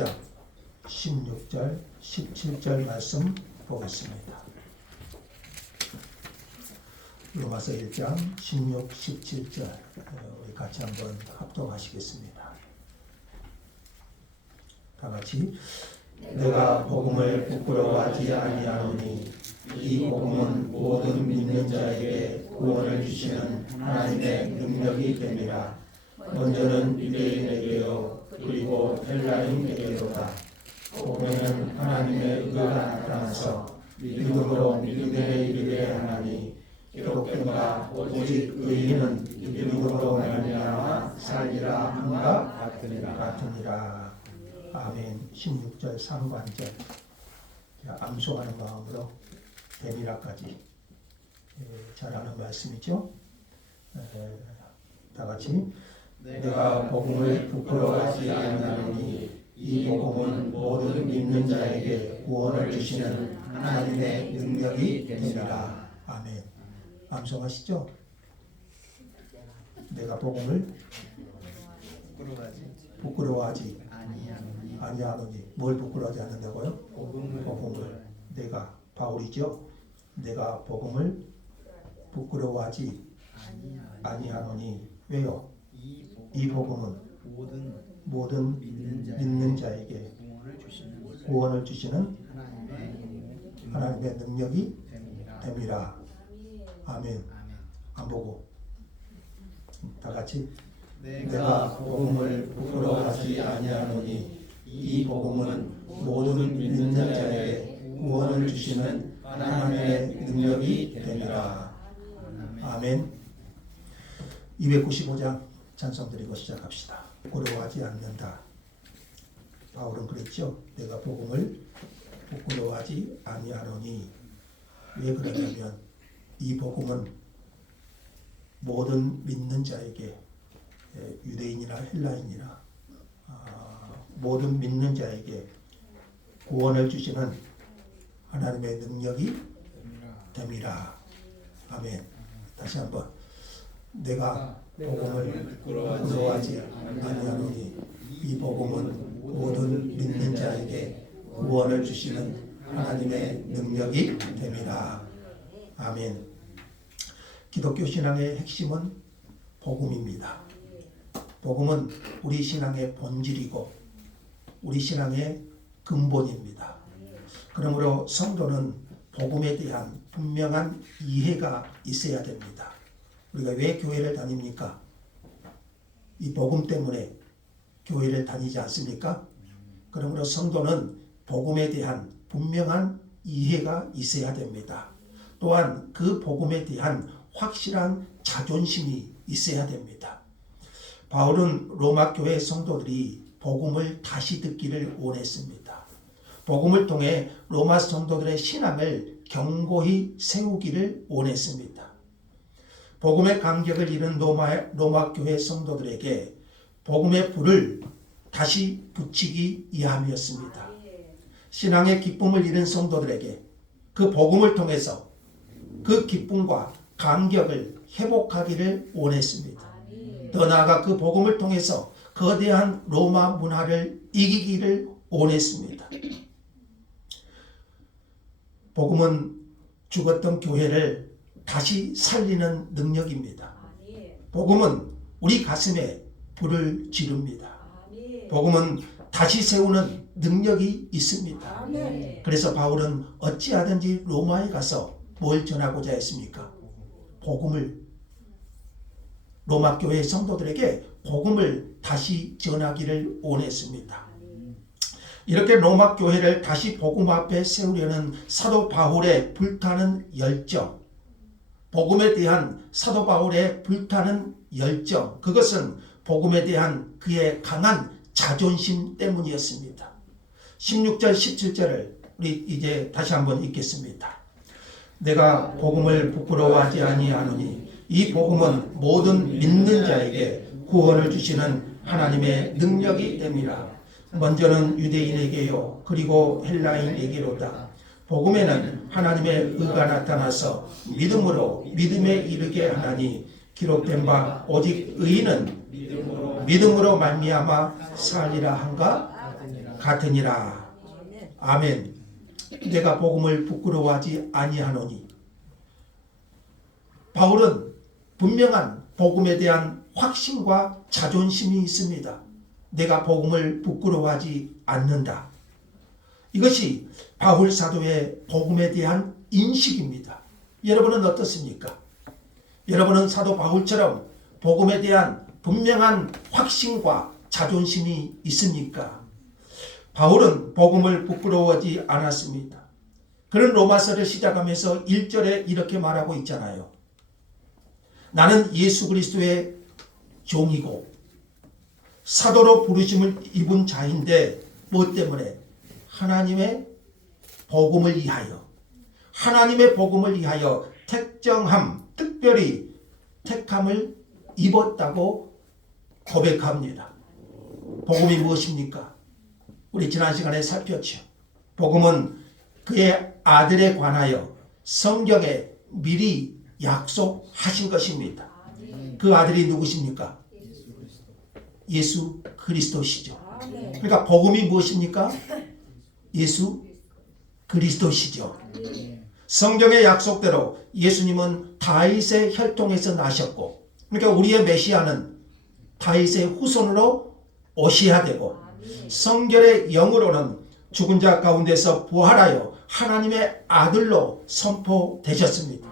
1장 16절 17절 말씀 보겠습니다. 로마서 1장 16, 17절 우리 같이 한번 합독하시겠습니다. 다 같이 내가 복음을 부끄러워하지 아니하노니 이 복음은 모든 믿는 자에게 구원을 주시는 하나님의 능력이 됨이라. 먼저는 유대인에게요 그리고 헬라인에게로다. 복음에는 하나님의 의가 나타나서 믿음으로 믿음에 이르게 하나니 기록된 바 오직 의인은 믿음으로 말미암아 살리라 함과 같으니라. 아멘. 16절 상반절 암송하는 마음으로 됨이라까지 잘하는 말씀이죠. 다 같이 내가 복음을 부끄러워하지 아니하노니 이 복음은 모든 믿는 자에게 구원을 주시는 하나님의 능력이 되니라. 아멘. 암송하시죠. 내가 복음을 부끄러워하지 아니하노니 뭘 부끄러워하지 않는다고요? 복음을. 내가 바울이죠. 내가 복음을 부끄러워하지 아니하노니 왜요? 이 복음은 모든 믿는 자에게 구원을 주시는 하나님의 능력이 됨이라. 아멘. 안 보고 다 같이 내가 복음을 부끄러워하지 아니하노니 이 복음은 모든 믿는 자에게 구원을 주시는 하나님의 능력이 됨이라. 아멘. 295장 찬송 드리고 시작합시다. 부끄러워하지 않는다. 바울은 그랬죠. 내가 복음을 부끄러워하지 아니하노니 왜 그러냐면 이 복음은 모든 믿는 자에게 유대인이나 헬라인이나 모든 믿는 자에게 구원을 주시는 하나님의 능력이 됨이라. 아멘. 다시 한번 내가 복음을 부끄러워하지 아니하노니 이 복음은 모든 믿는 자에게 구원을 주시는 하나님의 능력이 됨이라. 아멘. 기독교 신앙의 핵심은 복음입니다. 복음은 우리 신앙의 본질이고 우리 신앙의 근본입니다. 그러므로 성도는 복음에 대한 분명한 이해가 있어야 됩니다. 우리가 왜 교회를 다닙니까? 이 복음 때문에 교회를 다니지 않습니까? 그러므로 성도는 복음에 대한 분명한 이해가 있어야 됩니다. 또한 그 복음에 대한 확실한 자존심이 있어야 됩니다. 바울은 로마 교회 성도들이 복음을 다시 듣기를 원했습니다. 복음을 통해 로마 성도들의 신앙을 견고히 세우기를 원했습니다. 복음의 간격을 잃은 로마 교회 성도들에게 복음의 불을 다시 붙이기 위함이었습니다. 신앙의 기쁨을 잃은 성도들에게 그 복음을 통해서 그 기쁨과 간격을 회복하기를 원했습니다. 더 나아가 그 복음을 통해서 거대한 로마 문화를 이기기를 원했습니다. 복음은 죽었던 교회를 다시 살리는 능력입니다. 복음은 우리 가슴에 불을 지릅니다. 복음은 다시 세우는 능력이 있습니다. 그래서 바울은 어찌하든지 로마에 가서 뭘 전하고자 했습니까? 복음을, 로마 교회 성도들에게 복음을 다시 전하기를 원했습니다. 이렇게 로마 교회를 다시 복음 앞에 세우려는 사도 바울의 불타는 열정, 복음에 대한 사도 바울의 불타는 열정, 그것은 복음에 대한 그의 강한 자존심 때문이었습니다. 16절 17절을 우리 이제 다시 한번 읽겠습니다. 내가 복음을 부끄러워하지 아니하노니 이 복음은 모든 믿는 자에게 구원을 주시는 하나님의 능력이 됨이라. 먼저는 유대인에게요 그리고 헬라인에게로다. 복음에는 하나님의 의가 나타나서 믿음으로 믿음에 이르게 하나니 기록된 바 오직 의인은 믿음으로 말미암아 살리라 한가 같으니라. 아멘. 내가 복음을 부끄러워하지 아니하노니. 바울은 분명한 복음에 대한 확신과 자존심이 있습니다. 내가 복음을 부끄러워하지 않는다. 이것이 바울 사도의 복음에 대한 인식입니다. 여러분은 어떻습니까? 여러분은 사도 바울처럼 복음에 대한 분명한 확신과 자존심이 있습니까? 바울은 복음을 부끄러워하지 않았습니다. 그는 로마서를 시작하면서 1절에 이렇게 말하고 있잖아요. 나는 예수 그리스도의 종이고 사도로 부르심을 입은 자인데 뭐 때문에? 하나님의 복음을 위하여, 하나님의 복음을 위하여 택정함, 특별히 택함을 입었다고 고백합니다. 복음이 무엇입니까? 우리 지난 시간에 살폈죠. 복음은 그의 아들에 관하여 성경에 미리 약속하신 것입니다. 그 아들이 누구십니까? 예수 그리스도시죠. 그러니까 복음이 무엇입니까? 예수 그리스도시죠. 성경의 약속대로 예수님은 다윗의 혈통에서 나셨고, 그러니까 우리의 메시아는 다윗의 후손으로 오셔야 되고, 성결의 영으로는 죽은 자 가운데서 부활하여 하나님의 아들로 선포되셨습니다.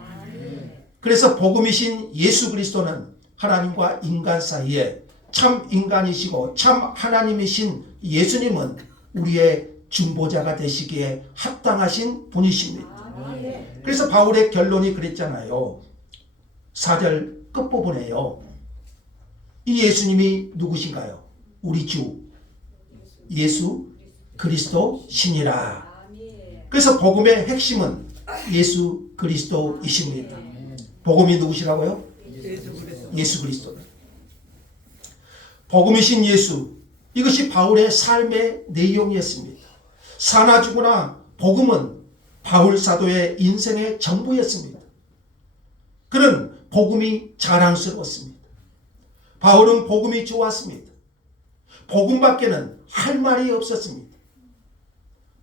그래서 복음이신 예수 그리스도는 하나님과 인간 사이에 참 인간이시고 참 하나님이신 예수님은 우리의 중보자가 되시기에 합당하신 분이십니다. 그래서 바울의 결론이 그랬잖아요. 4절 끝부분에요. 이 예수님이 누구신가요? 우리 주 예수 그리스도 신이라. 그래서 복음의 핵심은 예수 그리스도이십니다. 복음이 누구시라고요? 예수 그리스도. 복음이신 예수, 이것이 바울의 삶의 내용이었습니다. 사나 죽으나 복음은 바울 사도의 인생의 전부였습니다. 그는 복음이 자랑스러웠습니다. 바울은 복음이 좋았습니다. 복음밖에는 할 말이 없었습니다.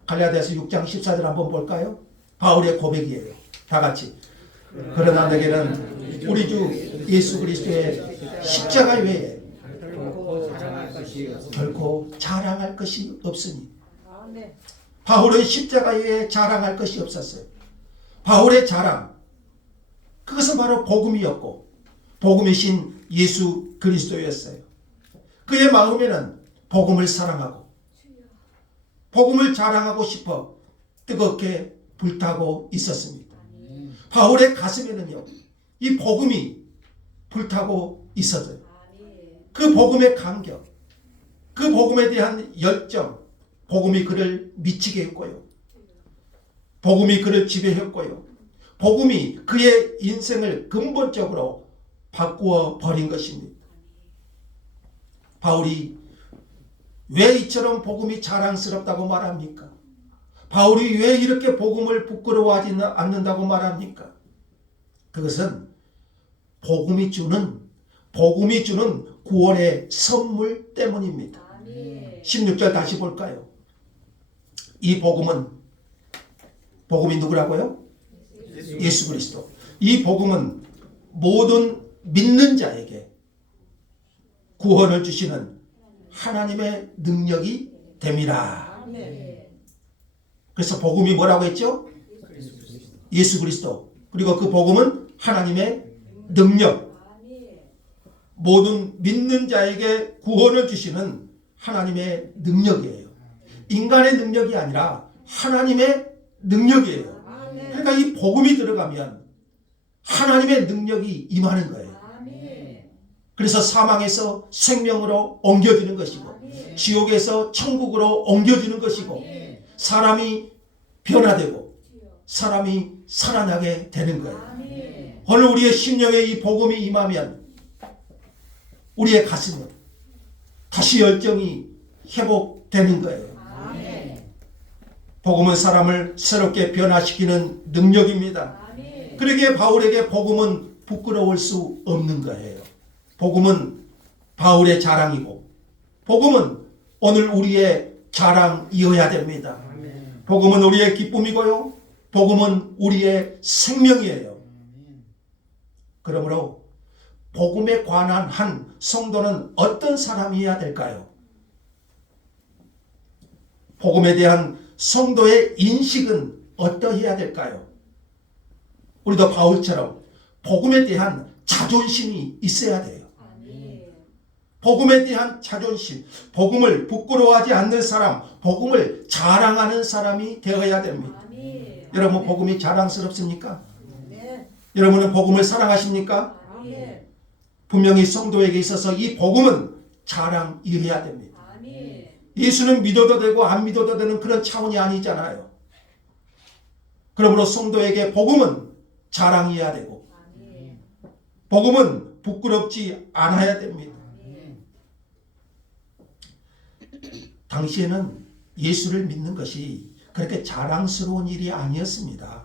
갈라디아서 6장 14절 한번 볼까요? 바울의 고백이에요. 다 같이. 그러나 내게는 우리 주 예수 그리스도의 십자가 외에 결코 자랑할 것이 없으니. 바울은 십자가 외에 자랑할 것이 없었어요. 바울의 자랑, 그것은 바로 복음이었고 복음이신 예수 그리스도였어요. 그의 마음에는 복음을 사랑하고 복음을 자랑하고 싶어 뜨겁게 불타고 있었습니다. 바울의 가슴에는요, 이 복음이 불타고 있었어요. 그 복음의 감격, 그 복음에 대한 열정, 복음이 그를 미치게 했고요. 복음이 그를 지배했고요. 복음이 그의 인생을 근본적으로 바꾸어 버린 것입니다. 바울이 왜 이처럼 복음이 자랑스럽다고 말합니까? 바울이 왜 이렇게 복음을 부끄러워하지 않는다고 말합니까? 그것은 복음이 주는 구원의 선물 때문입니다. 16절 다시 볼까요? 이 복음이 누구라고요? 예수 그리스도. 이 복음은 모든 믿는 자에게 구원을 주시는 하나님의 능력이 됨이라. 그래서 복음이 뭐라고 했죠? 예수 그리스도. 그리고 그 복음은 하나님의 능력. 모든 믿는 자에게 구원을 주시는 하나님의 능력이에요. 인간의 능력이 아니라 하나님의 능력이에요. 그러니까 이 복음이 들어가면 하나님의 능력이 임하는 거예요. 그래서 사망에서 생명으로 옮겨지는 것이고 지옥에서 천국으로 옮겨지는 것이고 사람이 변화되고 사람이 살아나게 되는 거예요. 오늘 우리의 심령에 이 복음이 임하면 우리의 가슴은 다시 열정이 회복되는 거예요. 복음은 사람을 새롭게 변화시키는 능력입니다. 그러기에 바울에게 복음은 부끄러울 수 없는 거예요. 복음은 바울의 자랑이고 복음은 오늘 우리의 자랑이어야 됩니다. 복음은 우리의 기쁨이고요. 복음은 우리의 생명이에요. 그러므로 복음에 관한 한 성도는 어떤 사람이어야 될까요? 복음에 대한 성도의 인식은 어떠해야 될까요? 우리도 바울처럼 복음에 대한 자존심이 있어야 돼요. 복음에 대한 자존심, 복음을 부끄러워하지 않는 사람, 복음을 자랑하는 사람이 되어야 됩니다. 여러분, 복음이 자랑스럽습니까? 여러분은 복음을 사랑하십니까? 분명히 성도에게 있어서 이 복음은 자랑이어야 됩니다. 예수는 믿어도 되고 안 믿어도 되는 그런 차원이 아니잖아요. 그러므로 성도에게 복음은 자랑이어야 되고 복음은 부끄럽지 않아야 됩니다. 당시에는 예수를 믿는 것이 그렇게 자랑스러운 일이 아니었습니다.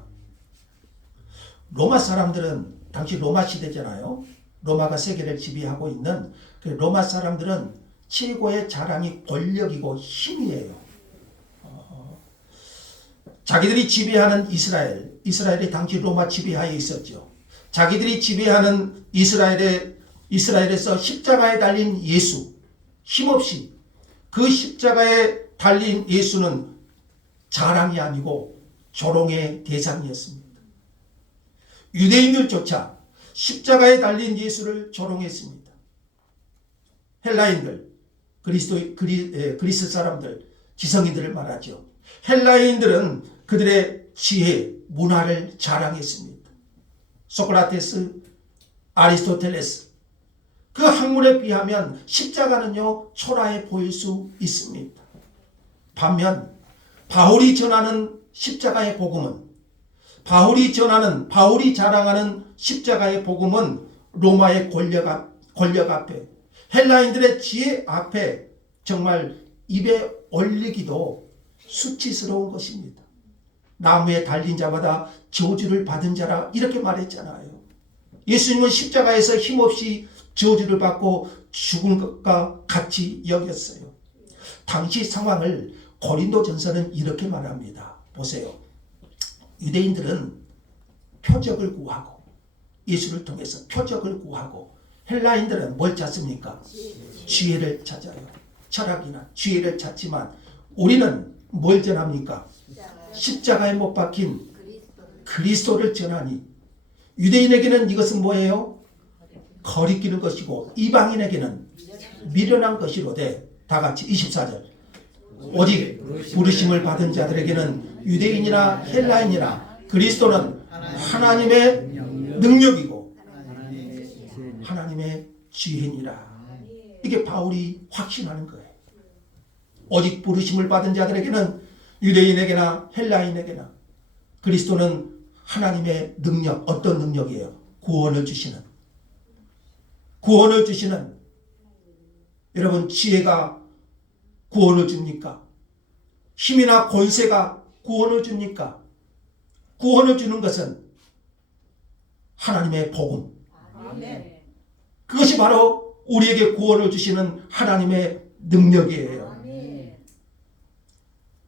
로마 사람들은, 당시 로마 시대잖아요. 로마가 세계를 지배하고 있는 그 로마 사람들은 최고의 자랑이 권력이고 힘이에요. 자기들이 지배하는 이스라엘이 당시 로마 지배하에 있었죠. 자기들이 지배하는 이스라엘에서 십자가에 달린 예수, 힘없이 그 십자가에 달린 예수는 자랑이 아니고 조롱의 대상이었습니다. 유대인들조차 십자가에 달린 예수를 조롱했습니다. 헬라인들, 그리스 사람들, 지성인들을 말하죠. 헬라인들은 그들의 지혜, 문화를 자랑했습니다. 소크라테스, 아리스토텔레스, 그 학문에 비하면 십자가는요 초라해 보일 수 있습니다. 반면 바울이 전하는 십자가의 복음은, 바울이 자랑하는 십자가의 복음은 로마의 권력 앞에, 헬라인들의 지혜 앞에 정말 입에 올리기도 수치스러운 것입니다. 나무에 달린 자마다 저주를 받은 자라 이렇게 말했잖아요. 예수님은 십자가에서 힘없이 저주를 받고 죽은 것과 같이 여겼어요. 당시 상황을 고린도전서는 이렇게 말합니다. 보세요. 유대인들은 표적을 구하고, 예수를 통해서 표적을 구하고, 헬라인들은 뭘 찾습니까? 지혜를 찾아요. 철학이나 지혜를 찾지만 우리는 뭘 전합니까? 십자가에 못 박힌 그리스도를 전하니, 유대인에게는 이것은 뭐예요? 거리끼는 것이고 이방인에게는 미련한 것이로되, 다 같이 24절, 오직 부르심을 받은 자들에게는 유대인이나 헬라인이나 그리스도는 하나님의 능력이고 하나님의 지혜니라. 이게 바울이 확신하는 거예요. 오직 부르심을 받은 자들에게는, 유대인에게나 헬라인에게나 그리스도는 하나님의 능력, 어떤 능력이에요? 구원을 주시는. 여러분, 지혜가 구원을 줍니까? 힘이나 권세가 구원을 줍니까? 구원을 주는 것은 하나님의 복음. 그것이 바로 우리에게 구원을 주시는 하나님의 능력이에요.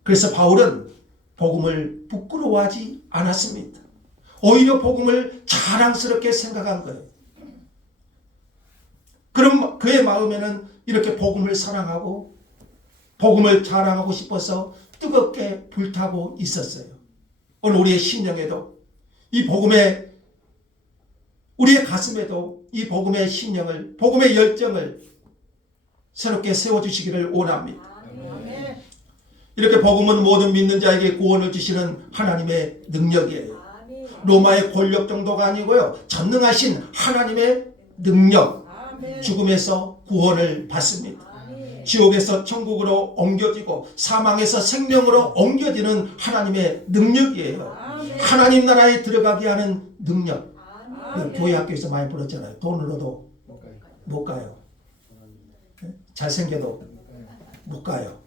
그래서 바울은 복음을 부끄러워하지 않았습니다. 오히려 복음을 자랑스럽게 생각한 거예요. 그럼 그의 마음에는 이렇게 복음을 사랑하고 복음을 자랑하고 싶어서 뜨겁게 불타고 있었어요. 오늘 우리의 심령에도 이 복음의, 우리의 가슴에도 이 복음의 심령을, 복음의 열정을 새롭게 세워주시기를 원합니다. 이렇게 복음은 모든 믿는 자에게 구원을 주시는 하나님의 능력이에요. 로마의 권력 정도가 아니고요, 전능하신 하나님의 능력, 죽음에서 구원을 받습니다. 지옥에서 천국으로 옮겨지고 사망에서 생명으로 옮겨지는 하나님의 능력이에요. 하나님 나라에 들어가게 하는 능력. 교회 학교에서 많이 불렀잖아요. 돈으로도 못 가요. 잘생겨도 못 가요.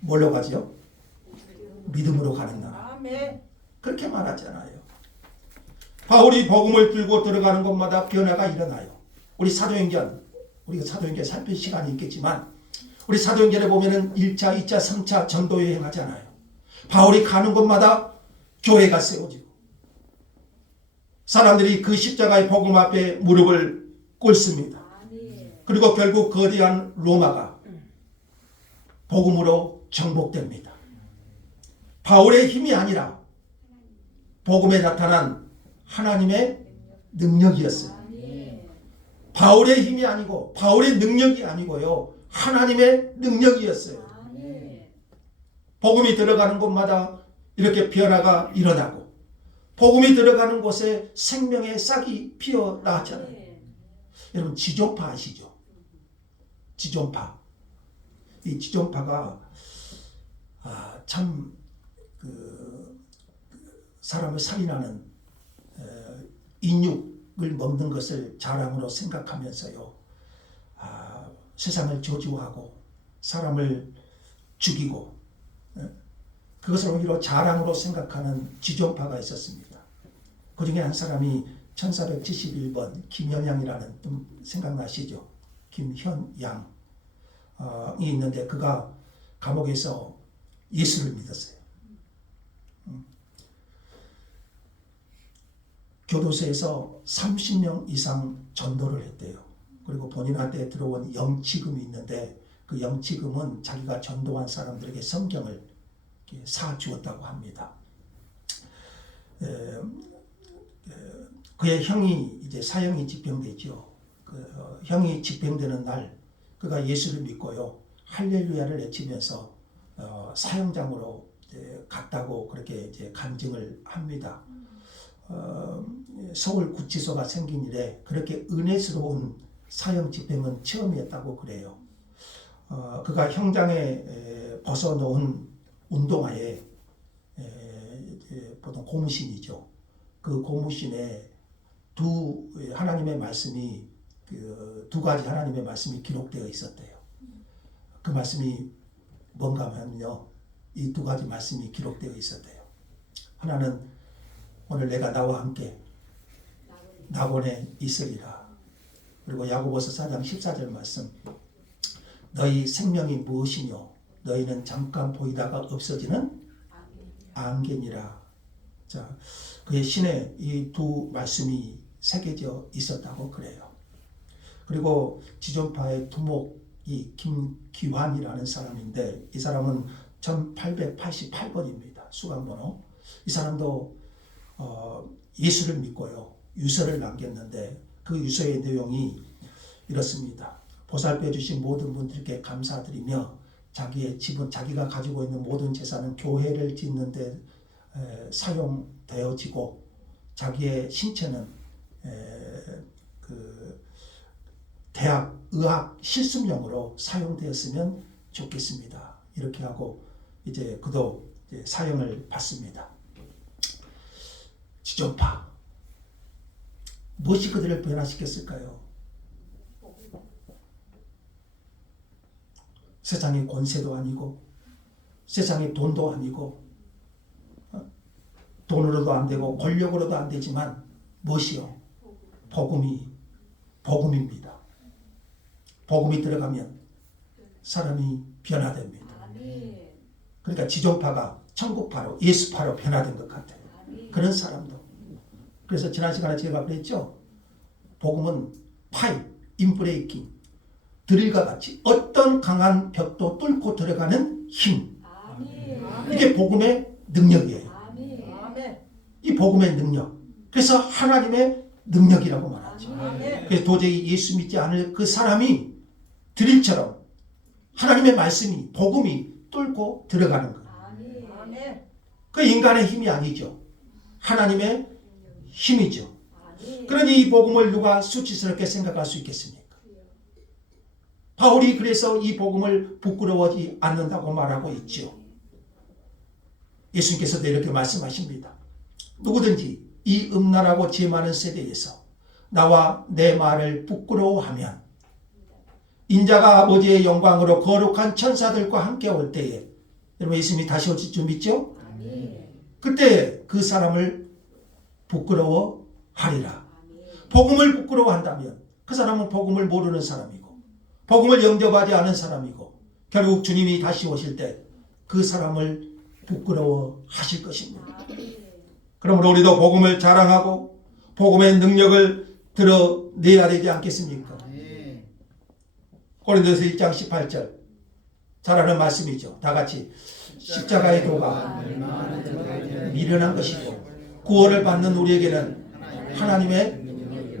뭘로 가죠? 믿음으로 가는 나라. 그렇게 말하잖아요. 바울이 복음을 들고 들어가는 곳마다 변화가 일어나요. 우리가 사도행전 살필 시간이 있겠지만, 우리 사도행전에 보면은 1차, 2차, 3차 전도 여행하잖아요. 바울이 가는 곳마다 교회가 세워지고 사람들이 그 십자가의 복음 앞에 무릎을 꿇습니다. 그리고 결국 거대한 로마가 복음으로 정복됩니다. 바울의 힘이 아니라 복음에 나타난 하나님의 능력이었어요. 바울의 힘이 아니고 바울의 능력이 아니고요. 하나님의 능력이었어요. 복음이 들어가는 곳마다 이렇게 변화가 일어나고 복음이 들어가는 곳에 생명의 싹이 피어나왔잖아요. 여러분 지존파 아시죠? 지존파. 이 지존파가 참 사람을 살인하는 인육을 먹는 것을 자랑으로 생각하면서요. 세상을 저주하고 사람을 죽이고 그것을 오히려 자랑으로 생각하는 지존파가 있었습니다. 그 중에 한 사람이 1471번 김현양이라는 좀 생각나시죠? 김현양이 있는데 그가 감옥에서 예수를 믿었어요. 교도소에서 30명 이상 전도를 했대요. 그리고 본인한테 들어온 영치금이 있는데 그 영치금은 자기가 전도한 사람들에게 성경을 사주었다고 합니다. 그의 형이 이제 사형이 집행되죠. 그 형이 집행되는 날 그가 예수를 믿고요. 할렐루야를 외치면서 사형장으로 갔다고 그렇게 이제 간증을 합니다. 서울 구치소가 생긴 이래 그렇게 은혜스러운 사형 집행은 처음이었다고 그래요. 그가 형장에 벗어놓은 운동화에 보통 고무신이죠. 그 고무신에 하나님의 말씀이 두 가지 하나님의 말씀이 기록되어 있었대요. 그 말씀이 뭔가 하면요, 이 두 가지 말씀이 기록되어 있었대요. 하나는 오늘 내가 나와 함께 낙원에 있으리라. 그리고 야고보서 4장 14절 말씀, 너희 생명이 무엇이뇨? 너희는 잠깐 보이다가 없어지는 안개니라. 자, 그의 신에 이 두 말씀이 새겨져 있었다고 그래요. 그리고 지존파의 두목이 김기환이라는 사람인데 이 사람은 1888번입니다. 수강번호. 이 사람도 예수를 믿고요. 유서를 남겼는데 그 유서의 내용이 이렇습니다. 보살펴 주신 모든 분들께 감사드리며 자기의 집은 자기가 가지고 있는 모든 재산은 교회를 짓는 데 사용되어지고 자기의 신체는 그 대학 의학 실습용으로 사용되었으면 좋겠습니다. 이렇게 하고 이제 그도 이제 사형을 받습니다. 지존파 무엇이 그들을 변화시켰을까요? 세상의 권세도 아니고 세상의 돈도 아니고 돈으로도 안 되고 권력으로도 안 되지만 무엇이요? 복음입니다. 복음이 들어가면 사람이 변화됩니다. 그러니까 지존파가 천국파로 예수파로 변화된 것 같아요. 그런 사람도. 그래서 지난 시간에 제가 그랬죠. 복음은 파이프, 인브레이킹, 드릴과 같이 어떤 강한 벽도 뚫고 들어가는 힘. 이게 복음의 능력이에요. 이 복음의 능력. 그래서 하나님의 능력이라고 말하죠. 그래서 도저히 예수 믿지 않을 그 사람이 드릴처럼 하나님의 말씀이 복음이 뚫고 들어가는 거예요. 그 인간의 힘이 아니죠. 하나님의 힘이죠. 그러니 이 복음을 누가 수치스럽게 생각할 수 있겠습니까? 바울이 그래서 이 복음을 부끄러워하지 않는다고 말하고 있죠. 예수님께서도 이렇게 말씀하십니다. 누구든지 이 음란하고 죄 많은 세대에서 나와 내 말을 부끄러워하면 인자가 아버지의 영광으로 거룩한 천사들과 함께 올 때에, 여러분 예수님이 다시 오실 줄 믿죠? 그때 그 사람을 부끄러워하리라. 복음을 부끄러워한다면 그 사람은 복음을 모르는 사람이고 복음을 영접하지 않은 사람이고 결국 주님이 다시 오실 때 그 사람을 부끄러워 하실 것입니다. 그러므로 우리도 복음을 자랑하고 복음의 능력을 드러내야 되지 않겠습니까? 고린도서 1장 18절 잘 아는 말씀이죠. 다 같이 십자가의 도가 미련한 것이고 구원을 받는 우리에게는 하나님의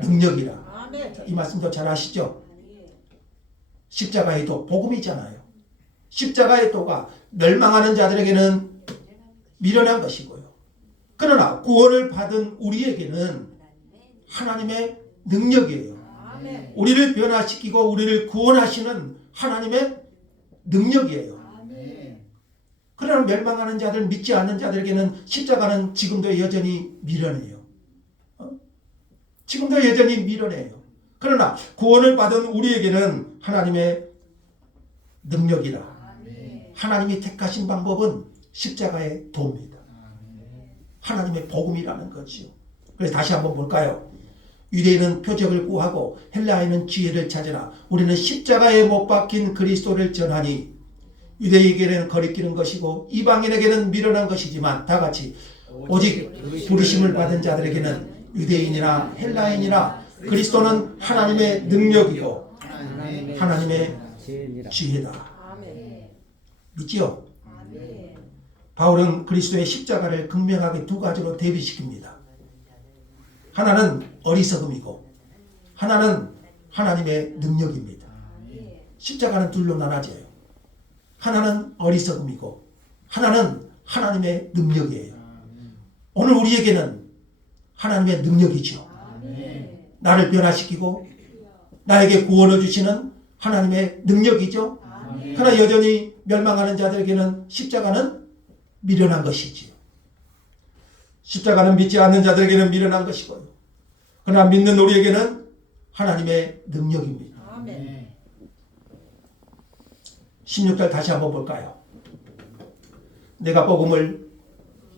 능력이라. 이 말씀도 잘 아시죠? 십자가의 도 복음이잖아요. 십자가의 도가 멸망하는 자들에게는 미련한 것이고요. 그러나 구원을 받은 우리에게는 하나님의 능력이에요. 우리를 변화시키고 우리를 구원하시는 하나님의 능력이에요. 그러나 멸망하는 자들, 믿지 않는 자들에게는 십자가는 지금도 여전히 미련해요. 지금도 여전히 미련해요. 그러나 구원을 받은 우리에게는 하나님의 능력이라. 하나님이 택하신 방법은 십자가의 도입니다. 하나님의 복음이라는 거지요. 그래서 다시 한번 볼까요? 유대인은 표적을 구하고 헬라인은 지혜를 찾으나 우리는 십자가에 못 박힌 그리스도를 전하니 유대인에게는 거리끼는 것이고 이방인에게는 미련한 것이지만 다 같이 오직 부르심을 받은 자들에게는 유대인이나 헬라인이나 그리스도는 하나님의 능력이고 하나님의 지혜다. 믿지요? 바울은 그리스도의 십자가를 극명하게 두 가지로 대비시킵니다. 하나는 어리석음이고 하나는 하나님의 능력입니다. 십자가는 둘로 나눠져요. 하나는 어리석음이고 하나는 하나님의 능력이에요. 오늘 우리에게는 하나님의 능력이죠. 나를 변화시키고 나에게 구원을 주시는 하나님의 능력이죠. 그러나 여전히 멸망하는 자들에게는 십자가는 미련한 것이지요. 십자가는 믿지 않는 자들에게는 미련한 것이고요. 그러나 믿는 우리에게는 하나님의 능력입니다. 16절 다시 한번 볼까요? 내가 복음을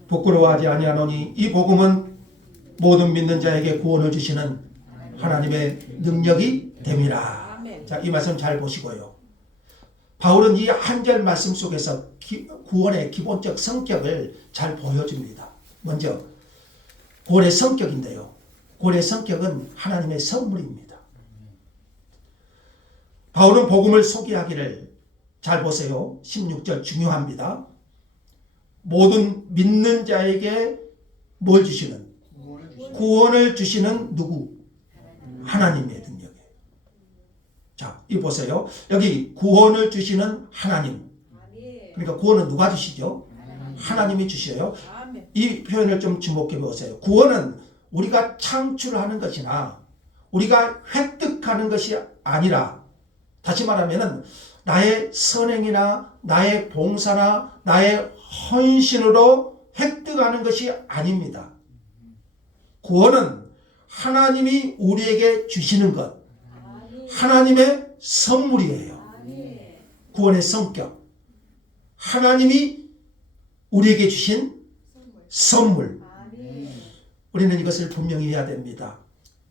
부끄러워하지 아니하노니 이 복음은 모든 믿는 자에게 구원을 주시는 하나님의 능력이 됨이라. 자, 이 말씀 잘 보시고요. 바울은 이 한 절 말씀 속에서 구원의 기본적 성격을 잘 보여줍니다. 먼저 구원의 성격인데요. 구원의 성격은 하나님의 선물입니다. 바울은 복음을 소개하기를 잘 보세요. 16절 중요합니다. 모든 믿는 자에게 뭘 주시는? 구원을 주시는 누구? 하나님의 능력이에요. 자, 이 보세요. 여기 구원을 주시는 하나님. 그러니까 구원은 누가 주시죠? 하나님이 주셔요. 이 표현을 좀 주목해 보세요. 구원은 우리가 창출하는 것이나 우리가 획득하는 것이 아니라 다시 말하면 나의 선행이나 나의 봉사나 나의 헌신으로 획득하는 것이 아닙니다. 구원은 하나님이 우리에게 주시는 것, 하나님의 선물이에요. 구원의 성격, 하나님이 우리에게 주신 선물. 우리는 이것을 분명히 해야 됩니다.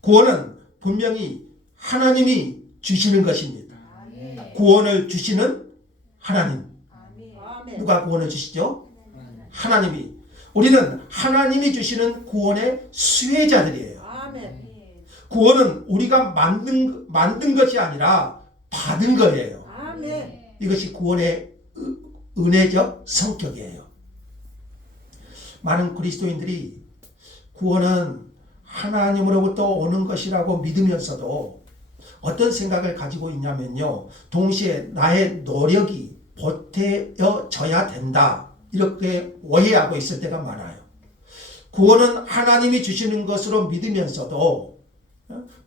구원은 분명히 하나님이 주시는 것입니다. 구원을 주시는 하나님. 누가 구원을 주시죠? 하나님이. 우리는 하나님이 주시는 구원의 수혜자들이에요. 구원은 우리가 만든 것이 아니라 받은 거예요. 이것이 구원의 은혜적 성격이에요. 많은 그리스도인들이 구원은 하나님으로부터 오는 것이라고 믿으면서도 어떤 생각을 가지고 있냐면요. 동시에 나의 노력이 보태어져야 된다. 이렇게 오해하고 있을 때가 많아요. 구원은 하나님이 주시는 것으로 믿으면서도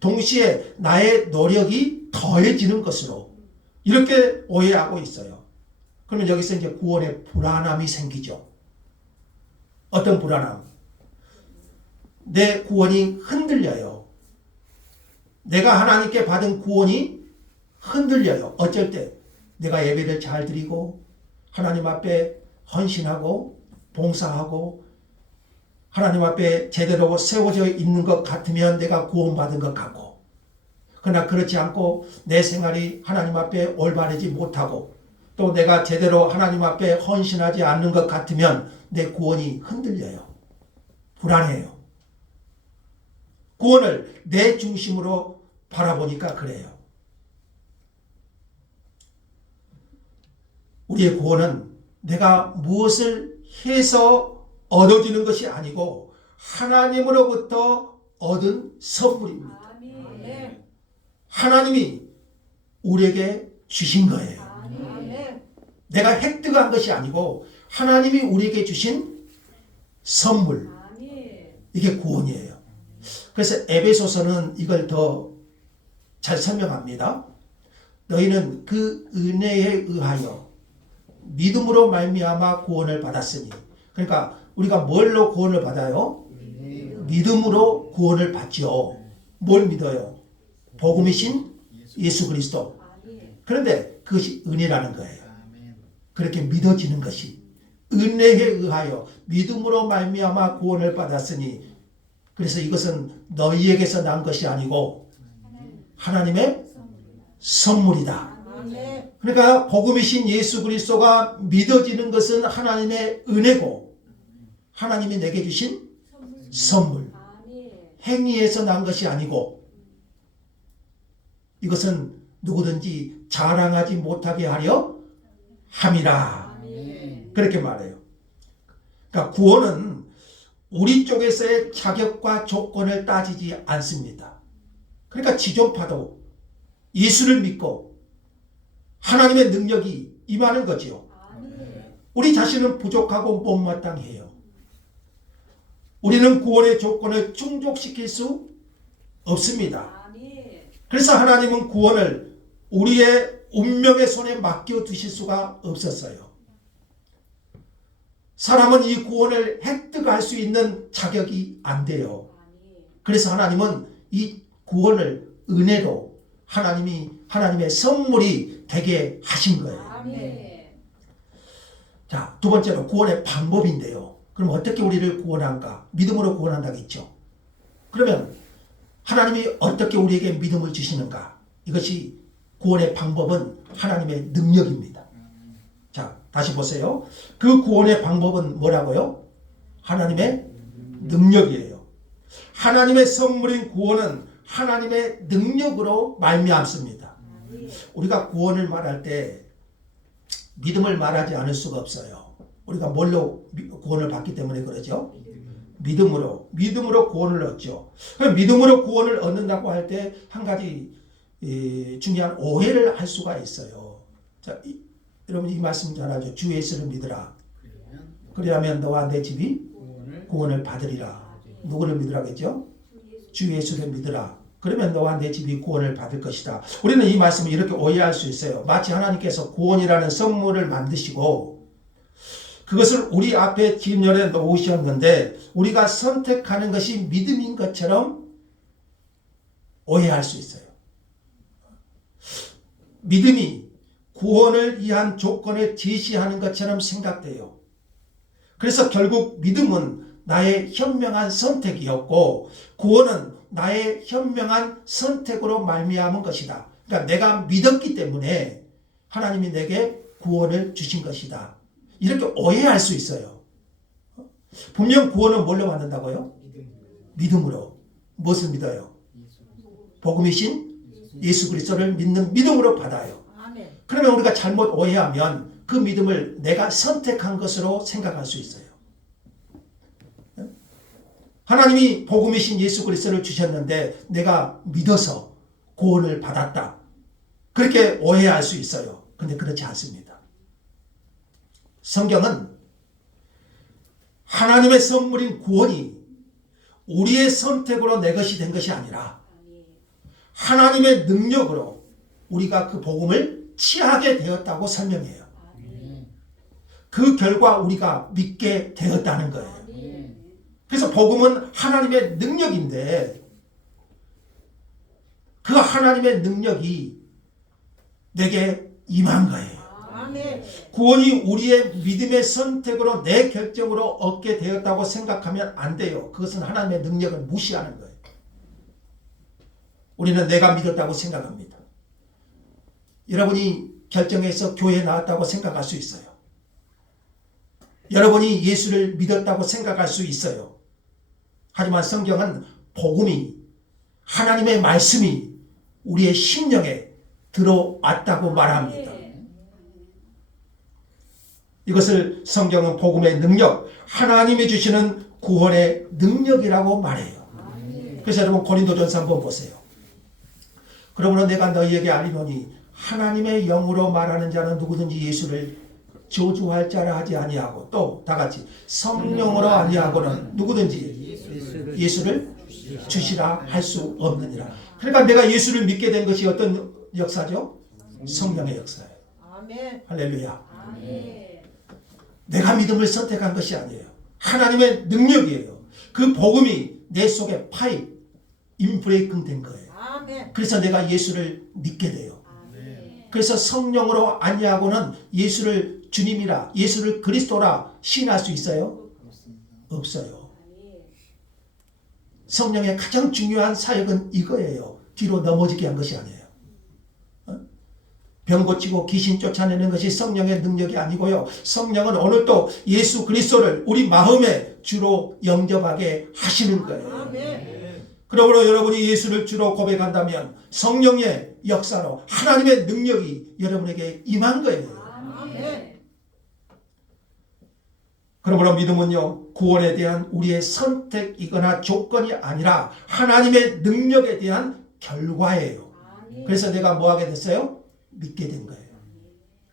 동시에 나의 노력이 더해지는 것으로 이렇게 오해하고 있어요. 그러면 여기서 이제 구원의 불안함이 생기죠. 어떤 불안함? 내 구원이 흔들려요. 내가 하나님께 받은 구원이 흔들려요. 어쩔 때 내가 예배를 잘 드리고 하나님 앞에 헌신하고 봉사하고 하나님 앞에 제대로 세워져 있는 것 같으면 내가 구원받은 것 같고, 그러나 그렇지 않고 내 생활이 하나님 앞에 올바르지 못하고 또 내가 제대로 하나님 앞에 헌신하지 않는 것 같으면 내 구원이 흔들려요. 불안해요. 구원을 내 중심으로 바라보니까 그래요. 우리의 구원은 내가 무엇을 해서 얻어지는 것이 아니고 하나님으로부터 얻은 선물입니다. 아멘. 하나님이 우리에게 주신 거예요. 아멘. 내가 획득한 것이 아니고 하나님이 우리에게 주신 선물. 아멘. 이게 구원이에요. 그래서 에베소서는 이걸 더 잘 설명합니다. 너희는 그 은혜에 의하여 믿음으로 말미암아 구원을 받았으니, 그러니까 우리가 뭘로 구원을 받아요? 믿음으로 구원을 받죠. 뭘 믿어요? 복음이신 예수 그리스도. 그런데 그것이 은혜라는 거예요. 그렇게 믿어지는 것이 은혜에 의하여 믿음으로 말미암아 구원을 받았으니, 그래서 이것은 너희에게서 난 것이 아니고 하나님의 선물이다. 아멘. 그러니까 복음이신 예수 그리스도가 믿어지는 것은 하나님의 은혜고 하나님이 내게 주신 선물. 아멘. 행위에서 난 것이 아니고 이것은 누구든지 자랑하지 못하게 하려 함이라. 아멘. 그렇게 말해요. 그러니까 구원은 우리 쪽에서의 자격과 조건을 따지지 않습니다. 그러니까 지존파도 예수를 믿고 하나님의 능력이 임하는 거지요. 아멘. 우리 자신은 부족하고 못마땅해요. 우리는 구원의 조건을 충족시킬 수 없습니다. 아멘. 그래서 하나님은 구원을 우리의 운명의 손에 맡겨두실 수가 없었어요. 사람은 이 구원을 획득할 수 있는 자격이 안 돼요. 그래서 하나님은 이 구원을 은혜로 하나님의 선물이 되게 하신 거예요. 아멘. 자, 두 번째로 구원의 방법인데요. 그럼 어떻게 우리를 구원한가? 믿음으로 구원한다고 했죠. 그러면 하나님이 어떻게 우리에게 믿음을 주시는가? 이것이 구원의 방법은 하나님의 능력입니다. 자, 다시 보세요. 그 구원의 방법은 뭐라고요? 하나님의 능력이에요. 하나님의 선물인 구원은 하나님의 능력으로 말미암습니다. 우리가 구원을 말할 때 믿음을 말하지 않을 수가 없어요. 우리가 뭘로 구원을 받기 때문에 그러죠? 믿음으로 구원을 얻죠. 그럼 믿음으로 구원을 얻는다고 할 때 한 가지 중요한 오해를 할 수가 있어요. 자, 여러분 이 말씀 잘 알죠? 주 예수를 믿으라. 그리하면 너와 내 집이 구원을 받으리라. 누구를 믿으라겠죠? 주 예수를 믿으라. 그러면 너와 내 집이 구원을 받을 것이다. 우리는 이 말씀을 이렇게 오해할 수 있어요. 마치 하나님께서 구원이라는 선물을 만드시고 그것을 우리 앞에 뒷면에 놓으셨는데 우리가 선택하는 것이 믿음인 것처럼 오해할 수 있어요. 믿음이 구원을 위한 조건을 제시하는 것처럼 생각돼요. 그래서 결국 믿음은 나의 현명한 선택이었고 구원은 나의 현명한 선택으로 말미암은 것이다. 그러니까 내가 믿었기 때문에 하나님이 내게 구원을 주신 것이다. 이렇게 오해할 수 있어요. 분명 구원은 뭘로 받는다고요? 믿음으로. 무엇을 믿어요? 복음이신 예수 그리스도를 믿는 믿음으로 받아요. 아멘. 그러면 우리가 잘못 오해하면 그 믿음을 내가 선택한 것으로 생각할 수 있어요. 하나님이 복음이신 예수 그리스도를 주셨는데 내가 믿어서 구원을 받았다. 그렇게 오해할 수 있어요. 근데 그렇지 않습니다. 성경은 하나님의 선물인 구원이 우리의 선택으로 내 것이 된 것이 아니라 하나님의 능력으로 우리가 그 복음을 취하게 되었다고 설명해요. 그 결과 우리가 믿게 되었다는 거예요. 그래서 복음은 하나님의 능력인데 그 하나님의 능력이 내게 임한 거예요. 아멘. 구원이 우리의 믿음의 선택으로 내 결정으로 얻게 되었다고 생각하면 안 돼요. 그것은 하나님의 능력을 무시하는 거예요. 우리는 내가 믿었다고 생각합니다. 여러분이 결정해서 교회에 나왔다고 생각할 수 있어요. 여러분이 예수를 믿었다고 생각할 수 있어요. 하지만 성경은 복음이, 하나님의 말씀이 우리의 심령에 들어왔다고 말합니다. 이것을 성경은 복음의 능력, 하나님이 주시는 구원의 능력이라고 말해요. 그래서 여러분 고린도전서 한번 보세요. 그러므로 내가 너희에게 알리노니 하나님의 영으로 말하는 자는 누구든지 예수를 저주할 자라 하지 아니하고, 또 다같이 성령으로 아니하고는 누구든지 예수를 주시라 할 수 없느니라. 그러니까 내가 예수를 믿게 된 것이 어떤 역사죠? 성령의 역사예요. 아멘. 할렐루야. 아멘. 내가 믿음을 선택한 것이 아니에요. 하나님의 능력이에요. 그 복음이 내 속에 파입, 인브레이킹 된 거예요. 아멘. 그래서 내가 예수를 믿게 돼요. 아멘. 그래서 성령으로 아니하고는 예수를 주님이라, 예수를 그리스도라 시인할 수 있어요? 없어요. 성령의 가장 중요한 사역은 이거예요. 뒤로 넘어지게 한 것이 아니에요. 병 고치고 귀신 쫓아내는 것이 성령의 능력이 아니고요. 성령은 오늘 또 예수 그리스도를 우리 마음에 주로 영접하게 하시는 거예요. 아멘. 그러므로 여러분이 예수를 주로 고백한다면 성령의 역사로 하나님의 능력이 여러분에게 임한 거예요. 아멘. 그러므로 믿음은요, 구원에 대한 우리의 선택이거나 조건이 아니라 하나님의 능력에 대한 결과예요. 그래서 내가 뭐 하게 됐어요? 믿게 된 거예요.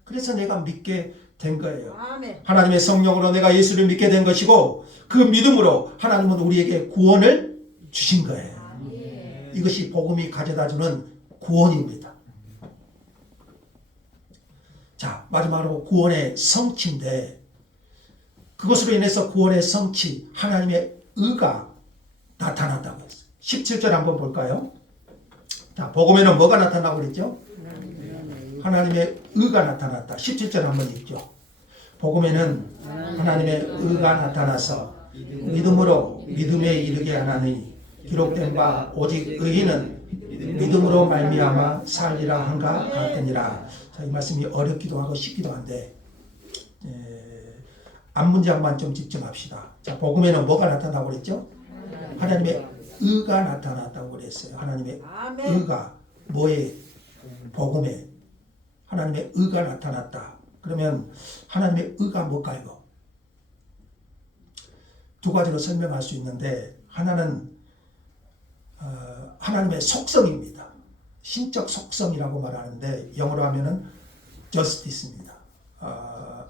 그래서 내가 믿게 된 거예요. 아멘. 하나님의 성령으로 내가 예수를 믿게 된 것이고, 그 믿음으로 하나님은 우리에게 구원을 주신 거예요. 이것이 복음이 가져다주는 구원입니다. 자, 마지막으로 구원의 성취인데, 그것으로 인해서 구원의 성취, 하나님의 의가 나타났다고 했어요. 17절 한번 볼까요? 자, 복음에는 뭐가 나타나고 그랬죠? 하나님의 의가 나타났다. 17절 한번 읽죠. 복음에는 하나님의 의가 나타나서 믿음으로 믿음에 이르게 하나니 기록된 바 오직 의인은 믿음으로 말미암아 살리라 한가 같으니라. 자, 이 말씀이 어렵기도 하고 쉽기도 한데 앞문장만 좀 집중합시다. 자, 복음에는 뭐가 나타나고 그랬죠? 하나님의 의가 나타났다고 그랬어요. 하나님의 아멘. 의가 뭐에? 복음에 하나님의 의가 나타났다. 그러면 하나님의 의가 뭘까요? 두 가지로 설명할 수 있는데, 하나는 하나님의 속성입니다. 신적 속성이라고 말하는데 영어로 하면은 justice입니다.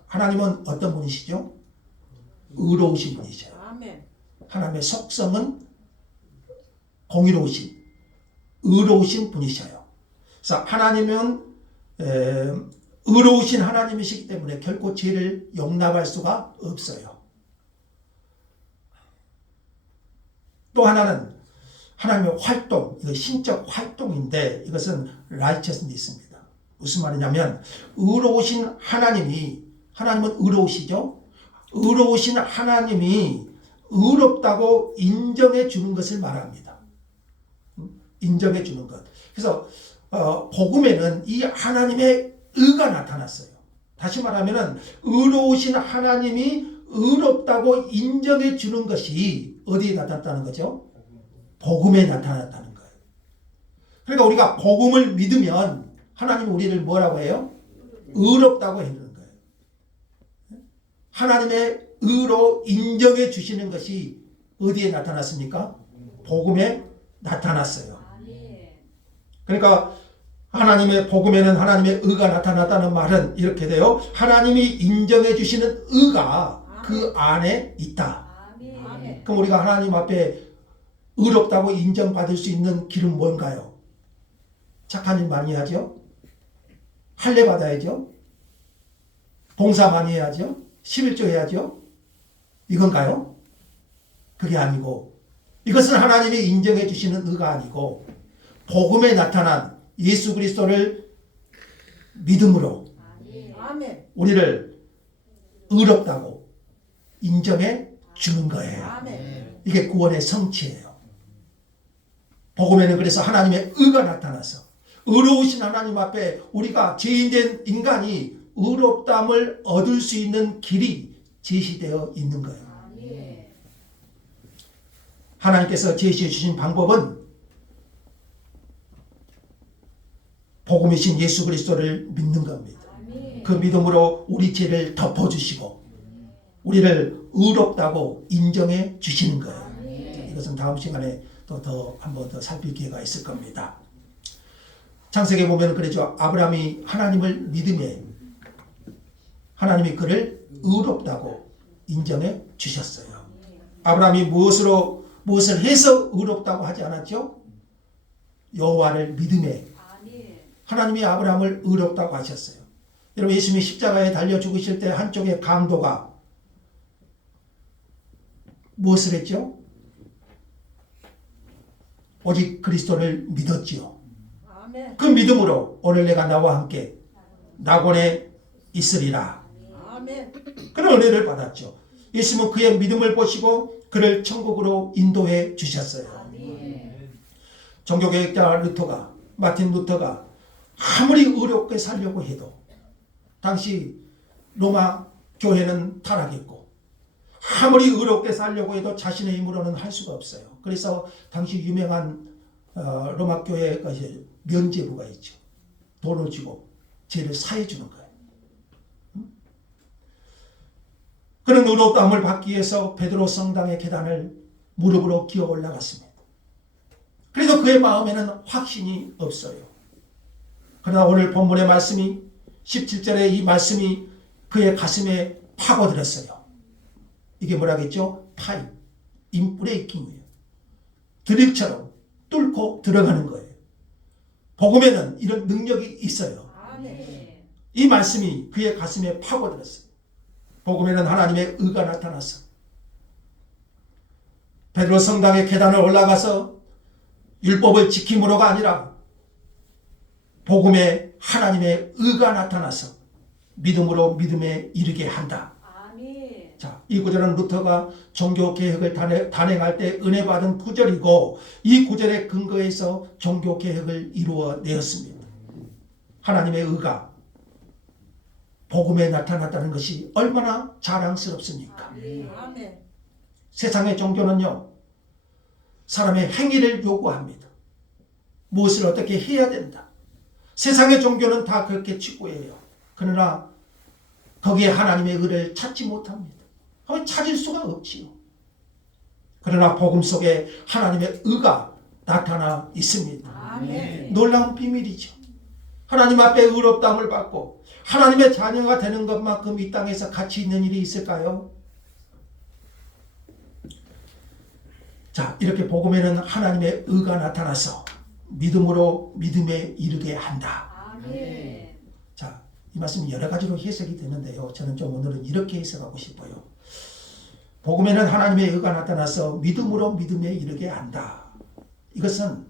하나님은 어떤 분이시죠? 의로우신 분이세요. 아멘. 하나님의 속성은 공의로우신, 의로우신 분이셔요. 그래서 하나님은 의로우신 하나님이시기 때문에 결코 죄를 용납할 수가 없어요. 또 하나는 하나님의 활동, 이거 신적 활동인데 이것은 righteousness입니다. 무슨 말이냐면 의로우신 하나님은 의로우시죠? 의로우신 하나님이 의롭다고 인정해 주는 것을 말합니다. 인정해 주는 것. 그래서 복음에는 이 하나님의 의가 나타났어요. 다시 말하면 의로우신 하나님이 의롭다고 인정해 주는 것이 어디에 나타났다는 거죠? 복음에 나타났다는 거예요. 그러니까 우리가 복음을 믿으면 하나님은 우리를 뭐라고 해요? 의롭다고 해주는 거예요. 하나님의 의로 인정해 주시는 것이 어디에 나타났습니까? 복음에 나타났어요. 그러니까 하나님의 복음에는 하나님의 의가 나타났다는 말은 이렇게 돼요. 하나님이 인정해 주시는 의가 그 안에 있다. 아멘. 그럼 우리가 하나님 앞에 의롭다고 인정받을 수 있는 길은 뭔가요? 착한 일 많이 해야죠. 할례 받아야죠. 봉사 많이 해야죠. 11조 해야죠. 이건가요? 그게 아니고, 이것은 하나님이 인정해 주시는 의가 아니고 복음에 나타난 예수 그리스도를 믿음으로 아멘. 우리를 의롭다고 인정해 주는 거예요. 아멘. 이게 구원의 성취예요. 복음에는 그래서 하나님의 의가 나타나서 의로우신 하나님 앞에 우리가 죄인된 인간이 의롭다함을 얻을 수 있는 길이 제시되어 있는 거예요. 아멘. 하나님께서 제시해 주신 방법은 복음이신 예수 그리스도를 믿는 겁니다. 아멘. 그 믿음으로 우리 죄를 덮어주시고 우리를 의롭다고 인정해 주시는 거예요. 아멘. 이것은 다음 시간에 또 한 번 더 살필 기회가 있을 겁니다. 창세기에 보면 그랬죠. 아브라함이 하나님을 믿음에 하나님이 그를 의롭다고 인정해 주셨어요. 아브라함이 무엇을 해서 의롭다고 하지 않았죠? 여호와를 믿음에 아멘. 하나님이 아브라함을 의롭다고 하셨어요. 여러분 예수님이 십자가에 달려 죽으실 때 한쪽의 강도가 무엇을 했죠? 오직 그리스도를 믿었지요. 아멘. 그 믿음으로 오늘 내가 나와 함께 낙원에 있으리라. 아멘. 그런 은혜를 받았죠. 예수님은 그의 믿음을 보시고 그를 천국으로 인도해 주셨어요. 아멘. 종교개혁자 마틴 루터가 아무리 의롭게 살려고 해도 당시 로마 교회는 타락했고 아무리 의롭게 살려고 해도 자신의 힘으로는 할 수가 없어요. 그래서 당시 유명한 로마 교회 면죄부가 있죠. 돈을 주고 죄를 사해 주는 거예요. 그런 의롭다함을 받기 위해서 베드로 성당의 계단을 무릎으로 기어 올라갔습니다. 그래도 그의 마음에는 확신이 없어요. 그러나 오늘 본문의 말씀이 17절의 이 말씀이 그의 가슴에 파고들었어요. 이게 뭐라겠죠? 파입, 인브레이킹이에요. 드릴처럼 뚫고 들어가는 거예요. 복음에는 이런 능력이 있어요. 아멘. 이 말씀이 그의 가슴에 파고들었어요. 복음에는 하나님의 의가 나타났어. 베드로 성당의 계단을 올라가서 율법을 지킴으로가 아니라 복음에 하나님의 의가 나타나서 믿음으로 믿음에 이르게 한다. 아멘. 자, 이 구절은 루터가 종교개혁을 단행할 때 은혜 받은 구절이고 이 구절의 근거에서 종교개혁을 이루어내었습니다. 하나님의 의가 복음에 나타났다는 것이 얼마나 자랑스럽습니까? 아멘. 세상의 종교는요, 사람의 행위를 요구합니다. 무엇을 어떻게 해야 된다. 세상의 종교는 다 그렇게 추구해요. 그러나 거기에 하나님의 의를 찾지 못합니다. 찾을 수가 없지요. 그러나 복음 속에 하나님의 의가 나타나 있습니다. 아멘. 놀라운 비밀이죠. 하나님 앞에 의롭다함을 받고 하나님의 자녀가 되는 것만큼 이 땅에서 가치 있는 일이 있을까요? 자, 이렇게 복음에는 하나님의 의가 나타나서 믿음으로 믿음에 이르게 한다. 아멘. 자, 이 말씀이 여러 가지로 해석이 되는데요. 저는 좀 오늘은 이렇게 해석하고 싶어요. 복음에는 하나님의 의가 나타나서 믿음으로 믿음에 이르게 한다. 이것은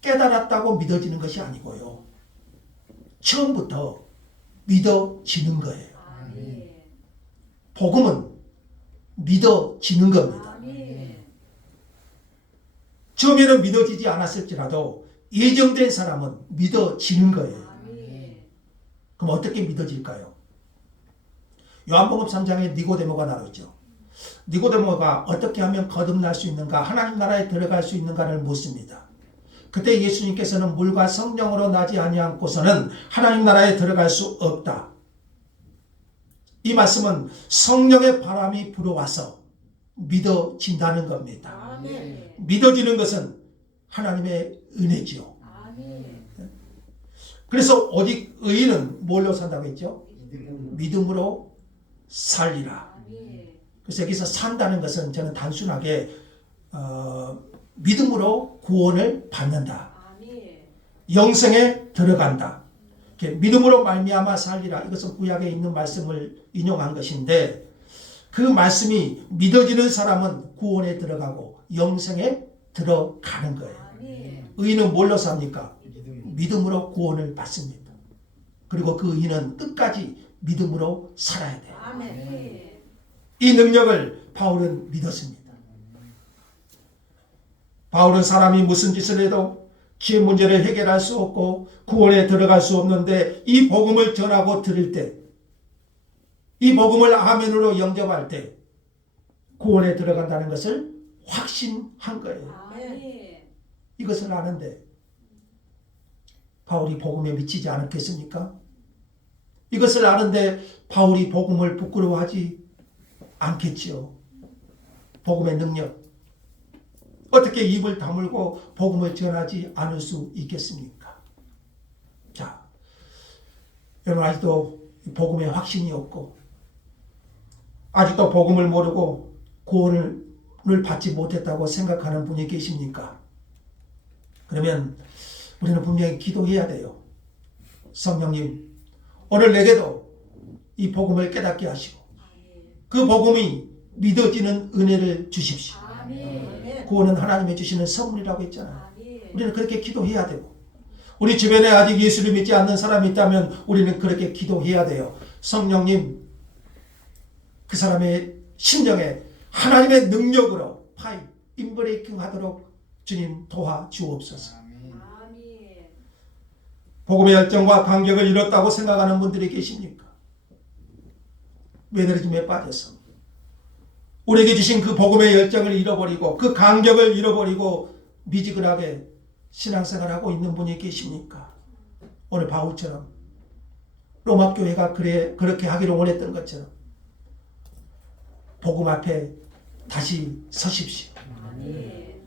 깨달았다고 믿어지는 것이 아니고요. 처음부터 믿어지는 거예요. 아멘. 복음은 믿어지는 겁니다. 아멘. 처음에는 믿어지지 않았을지라도 예정된 사람은 믿어지는 거예요. 아멘. 그럼 어떻게 믿어질까요? 요한복음 3장에 니고데모가 나오죠. 니고데모가 어떻게 하면 거듭날 수 있는가, 하나님 나라에 들어갈 수 있는가를 묻습니다. 그때 예수님께서는 물과 성령으로 나지 아니하고서는 하나님 나라에 들어갈 수 없다. 이 말씀은 성령의 바람이 불어와서 믿어진다는 겁니다. 아멘. 믿어지는 것은 하나님의 은혜지요. 아멘. 그래서 오직 의인은 뭘로 산다고 했죠? 믿음으로 살리라. 아멘. 그래서 여기서 산다는 것은 저는 단순하게 믿음으로 구원을 받는다. 아멘. 영생에 들어간다. 이렇게 믿음으로 말미암아 살리라. 이것은 구약에 있는 말씀을 인용한 것인데 그 말씀이 믿어지는 사람은 구원에 들어가고 영생에 들어가는 거예요. 아멘. 의인은 뭘로 삽니까? 믿음으로 구원을 받습니다. 그리고 그 의인은 끝까지 믿음으로 살아야 돼요. 아멘. 이 능력을 바울은 믿었습니다. 바울은 사람이 무슨 짓을 해도 죄 문제를 해결할 수 없고 구원에 들어갈 수 없는데 이 복음을 전하고 들을 때, 이 복음을 아멘으로 영접할 때 구원에 들어간다는 것을 확신한 거예요. 아멘. 이것을 아는데 바울이 복음에 미치지 않았겠습니까? 이것을 아는데 바울이 복음을 부끄러워하지 않겠지요. 복음의 능력, 어떻게 입을 다물고 복음을 전하지 않을 수 있겠습니까? 자, 여러분 아직도 복음에 확신이 없고 아직도 복음을 모르고 구원을 받지 못했다고 생각하는 분이 계십니까? 그러면 우리는 분명히 기도해야 돼요. 성령님, 오늘 내게도 이 복음을 깨닫게 하시고 그 복음이 믿어지는 은혜를 주십시오. 아멘. 구원은 하나님이 주시는 선물이라고 했잖아요. 아멘. 우리는 그렇게 기도해야 되고 우리 주변에 아직 예수를 믿지 않는 사람이 있다면 우리는 그렇게 기도해야 돼요. 성령님, 그 사람의 심령에 하나님의 능력으로 인브레이킹 하도록 주님 도와주옵소서. 아멘. 복음의 열정과 간격을 잃었다고 생각하는 분들이 계십니까? 매너리즘에 빠져서 우리에게 주신 그 복음의 열정을 잃어버리고 그 간격을 잃어버리고 미지근하게 신앙생활하고 있는 분이 계십니까? 오늘 바울처럼 로마 교회가 그렇게 하기를 원했던 것처럼 복음 앞에 다시 서십시오. 아멘.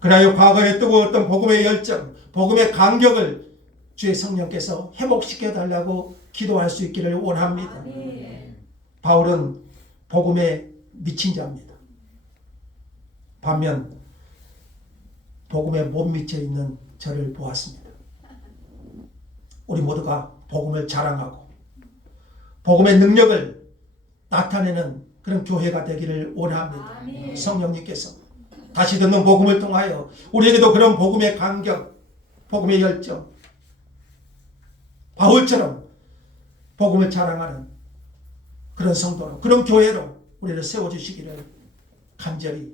그리하여 과거에 뜨거웠던 복음의 열정, 복음의 간격을 주의 성령께서 회복시켜 달라고 기도할 수 있기를 원합니다. 아멘. 바울은 복음에 미친 자입니다. 반면 복음에 못 미쳐 있는 저를 보았습니다. 우리 모두가 복음을 자랑하고 복음의 능력을 나타내는 그런 교회가 되기를 원합니다. 아멘. 성령님께서 다시 듣는 복음을 통하여 우리에게도 그런 복음의 간격, 복음의 열정, 바울처럼 복음을 자랑하는 그런 성도로, 그런 교회로 우리를 세워주시기를 간절히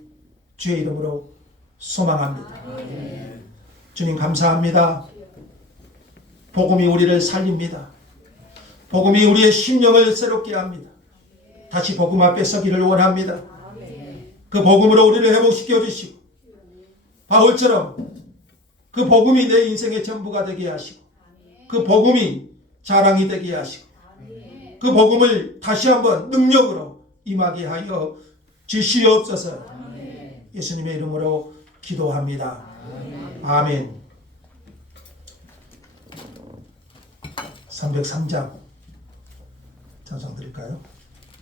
주의 이름으로 소망합니다. 아멘. 주님 감사합니다. 복음이 우리를 살립니다. 복음이 우리의 심령을 새롭게 합니다. 다시 복음 앞에 서기를 원합니다. 아멘. 그 복음으로 우리를 회복시켜 주시고 바울처럼 그 복음이 내 인생의 전부가 되게 하시고 그 복음이 자랑이 되게 하시고 아멘. 그 복음을 다시 한번 능력으로 임하게 하여 주시옵소서. 아멘. 예수님의 이름으로 기도합니다. 아멘. 303장 찬송 드릴까요?